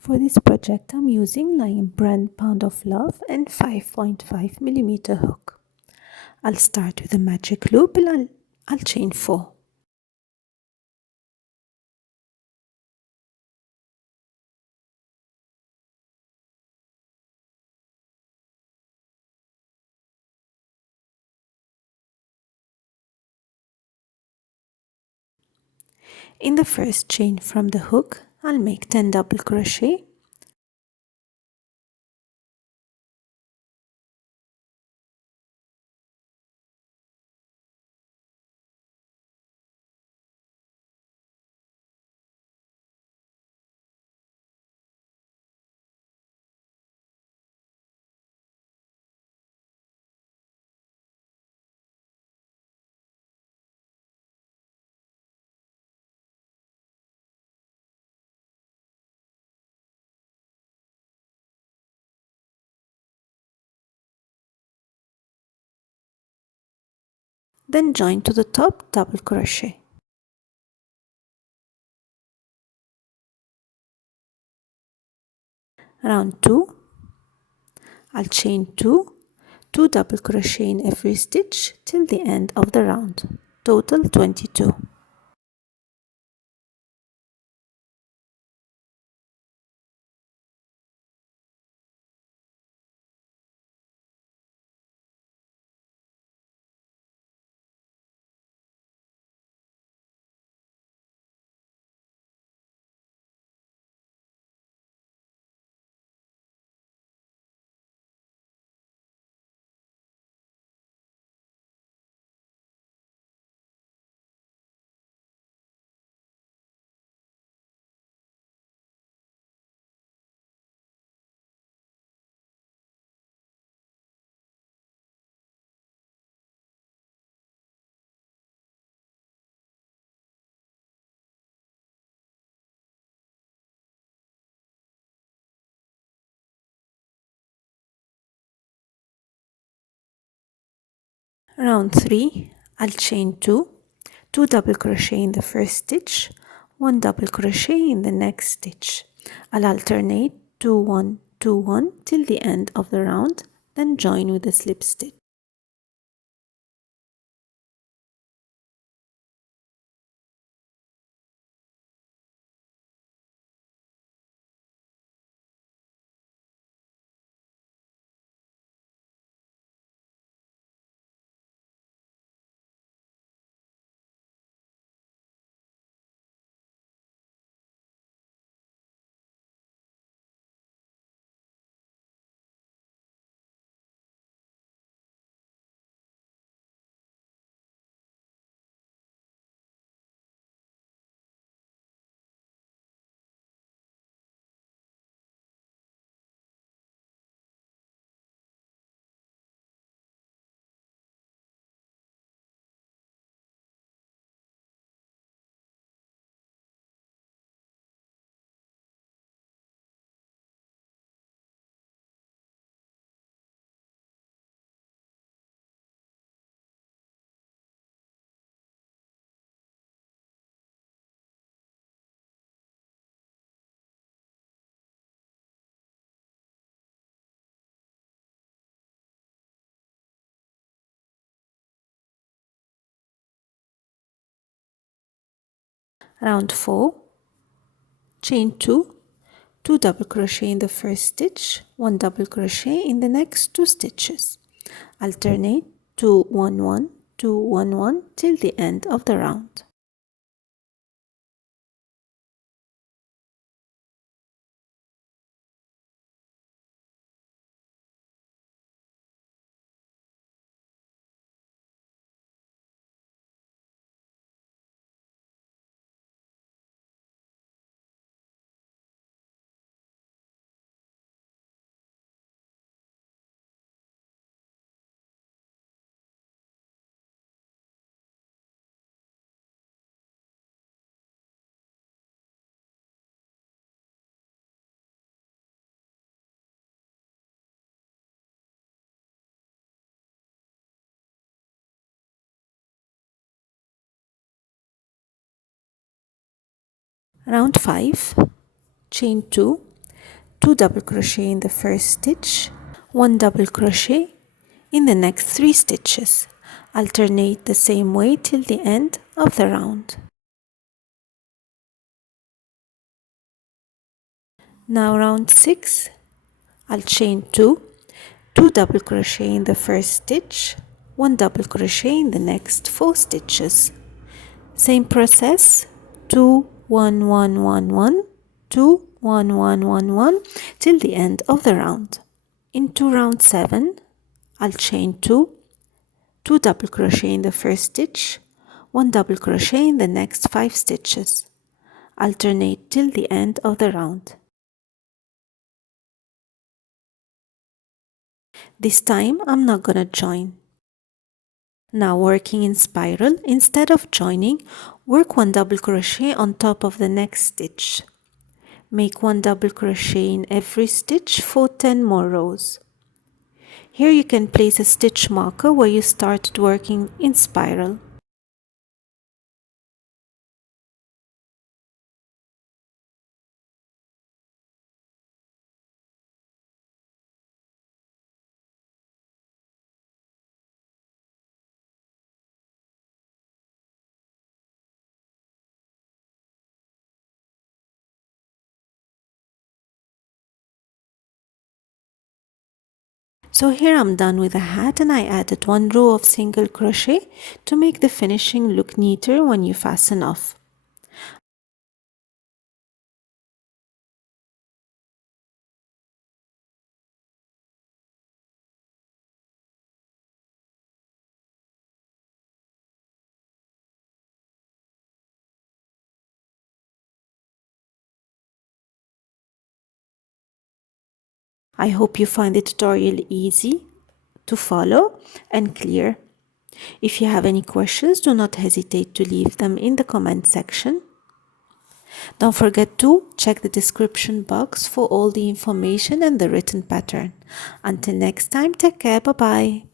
For this project, I'm using Lion Brand Pound of Love and 5.5 mm hook. I'll start with a magic loop and I'll chain 4. In the first chain from the hook, I'll make 10 double crochet. Then join to the top double crochet. Round 2, I'll chain 2 double crochet in every stitch till the end of the round. Total 22. Round 3, I'll chain 2 double crochet in the first stitch, 1 double crochet in the next stitch. I'll alternate 2 1 2 1 till the end of the round, then join with a slip stitch. Round 4, chain 2 double crochet in the first stitch, 1 double crochet in the next 2 stitches. Alternate 2 1 1 2 1 1 till the end of the round. Round 5, chain 2 2 double crochet in the first stitch, 1 double crochet in the next 3 stitches. Alternate the same way till the end of the round. Now round 6, I'll chain 2, 2 double crochet in the first stitch, 1 double crochet in the next 4 stitches. Same process, 2 1 1 1 1, 2 1 1 1 1 till the end of the round. Into round 7, I'll chain 2, 2 double crochet in the first stitch, 1 double crochet in the next 5 stitches. Alternate till the end of the round. This time I'm not gonna join. Now working in spiral, instead of joining, work 1 double crochet on top of the next stitch. Make 1 double crochet in every stitch for 10 more rows. Here you can place a stitch marker where you started working in spiral. So here I'm done with the hat, and I added 1 row of single crochet to make the finishing look neater when you fasten off. I hope you find the tutorial easy to follow and clear. If you have any questions, do not hesitate to leave them in the comment section. Don't forget to check the description box for all the information and the written pattern. Until next time, take care, bye bye.